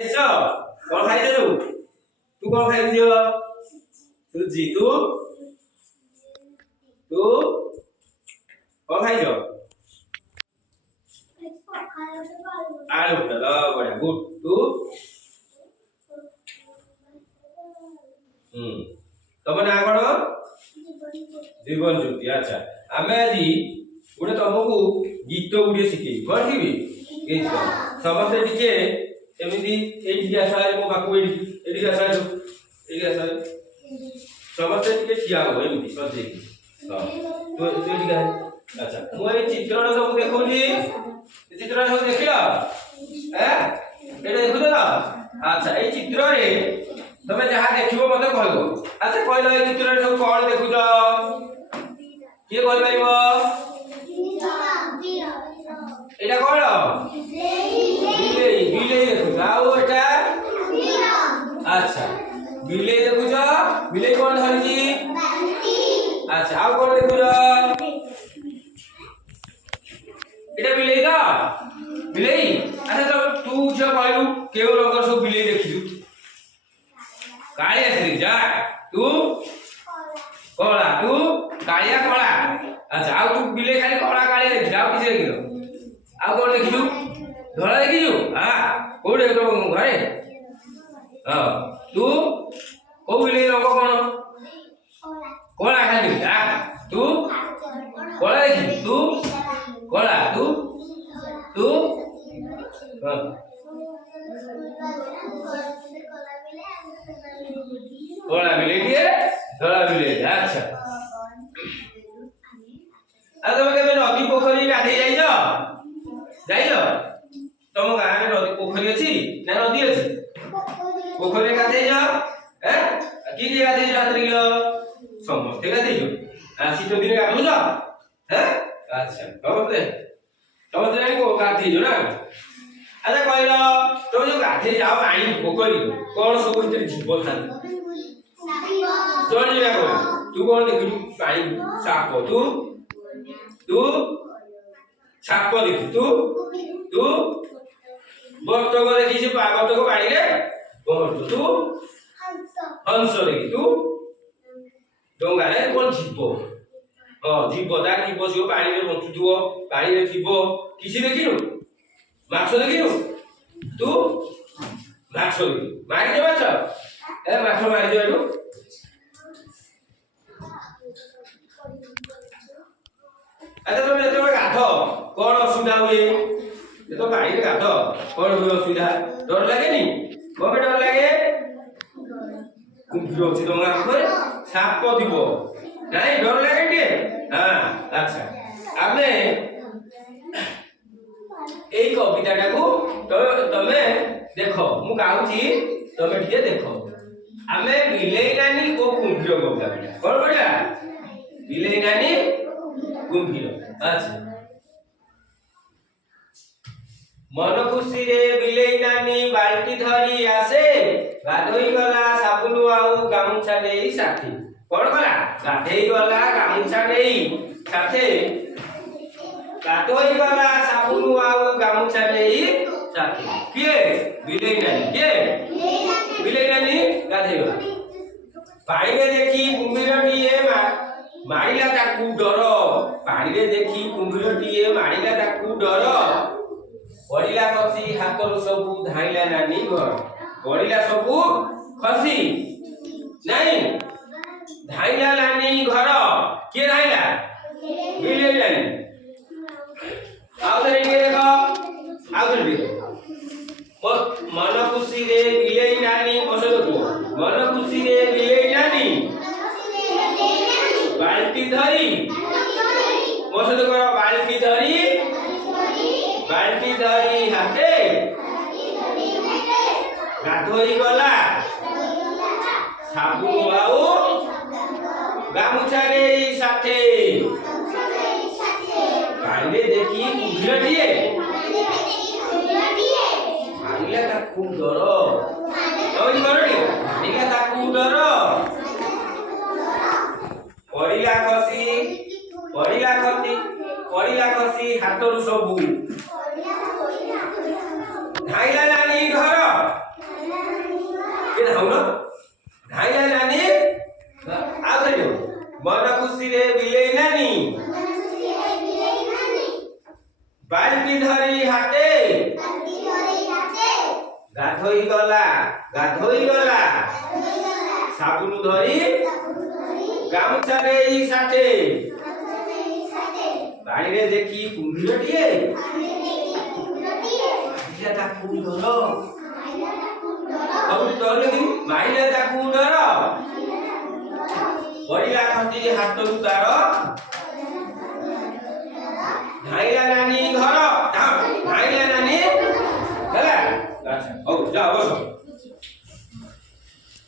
ଖାଇଛ କଣ ଖାଇଛ ତୁ କଣ ଖାଇଛ ସୁଜି ତୁ ତୁ କଣ ଖାଇଛ ଆଳୁ ପୋଟଳ ବଢିଆ ଗୁଡ ତୁ ତମ ନାଁ କଣ जीवन ज्योति अच्छा आमे आज गोटे तुमको गीत गुड़े शिखे कौन थी गीत समस्ते टिके एमती एठी आसा मो बाकू एठी आसा समस्ते टिके ठिया हो एमती सजे हां तो एठी का अच्छा मो ए चित्रण सब देखौनी चित्रण सब देखिला हैं एटा देखु तो अच्छा ए चित्र रे तमे जहा देखिबो मते कहबो अच्छा कहलो ए चित्र रे सब कोन देखु तो किए कहि पाइबो एटा कोन बिलेई बिलेई देखु आउ एटा अच्छा बिलेई देखु छ बिलेई कोन धरि छी अच्छा आउ कोन देखु छ एटा बिलेई का बिलेई अच्छा तो तू जो कहलु केउ रंग सब बिलेई देखिलु कालिया से जा तू कोला तू कालिया कोला अच्छा आउ तू बिले खाली कोला कालिया देख जाओ किसे देखिलो आउ कोन देखिलु धोला देखिलु हां कोडे तो घरे हां तू को बिले रंग कोन कोला खाली जा तू कोला देखि तू कोला तू हां कोला बिले दिए धोला बिले अच्छा आ तुम के नदी पोखरी गाधे जाइछो जाइलो तुम गां रे नदी पोखरी अछि ना नदी अछि पोखरी गाधे जा हैं की जे गाधे जा किलो समस्त गाधे जो आ शीत दिन गाधो जा हैं अच्छा समस्त रे को गाधे जो ना अच्छा कहलो तुम जो गाधे जाओ पानी पोखरी कोन सब भीतर जीव थान जोन लिया को तू कोन देखि पानी साप तू साप देखि तू बत्तक देखि से बत्तक पानी रे बत्तक तू हंस देखि तू डोंगा रे कोन जीव जीव दा जीव जो पानी रे बंचुथुओ पानी रे जीव किसी देखिनु माछ देखिनु तू माछ देखि मारि दे माछ ए माछ मारि दे एडू अच्छा तुम ये गाधो कौन असुविधा हुए ये तो पानी रे गाधो कौन हुए असुविधा डर लागे नी कौन डर लागे कुंभीर अछि तुम आखरे साप दिबो नहीं डर लागे टे हां अच्छा आपने এই কবিতাটাকু তুমি দেখো মু গাউছি তুমি টিকে দেখো আমি বিলেই নানি ও কুম্ভীর কবিতা কোন পড়া বিলেই নানি কুম্ভীর আচ্ছা মন খুশি রে বিলেই নানি বালতি ধরি আসে গাধই গলা সাবুন আউ গামুছা নেই সাথী কোন কলা গাধই গলা গামুছা নেই সাথে গাধই গলা সাবুন আউ গামুছা নেই সাথে কে বিলেই নানি কে বিলেই নানি গাধই গলা পানি রে দেখি কুম্ভীরটিয়ে মারিলা তাকু ডর পানি রে দেখি কুম্ভীরটিয়ে মারিলা তাকু ডর পড়িলা খসি হাতর সবু ধাইলা নানি ঘর পড়িলা সবু খসি নাই ধাইলা নানি ঘর কে ধাইলা বিলেই নানি আউরে কে দেখো আউরে মন খুশি রে বিলেই নানি বসে দেখো মন খুশি রে বিলেই নানি বালতি ধরি বসে দেখো বালতি ধরি হাতে গাধই গলা সাবুন আউ গামুছা নেই সাথে পানিরে দেখি কুম্ভীরটিয়ে মারিলা তাকু ডর ওই করনি মারিলা তাকু ডর পড়িলা খসি হাতর সবু ধাইলা নানি ঘর ଧାଉନ ଧାଇଲା ନାନୀ ଆଉ କହିଲୁ ମନ ଖୁସିରେ ବିଲେଇ ନାନୀ ବାଲ୍ଟି ଧରି ହାତେ ଗାଧୋଇ ଗଲା ସାବୁନ ଧରି ଗାମୁଛା ନେଇ ସାଥେ ପାଣିରେ ଦେଖି କୁମ୍ଭୀରଟିଏ ମାଇଲା ତାକୁ ଡର ପଡ଼ିଲା ଖଟି ହାତରୁ ତାର ଧାଇଲା ନାନୀ ଘର ଧାଇଲା ନାନୀ ହେଲା। ଆଚ୍ଛା ହଉ ଯାଅ ବସ।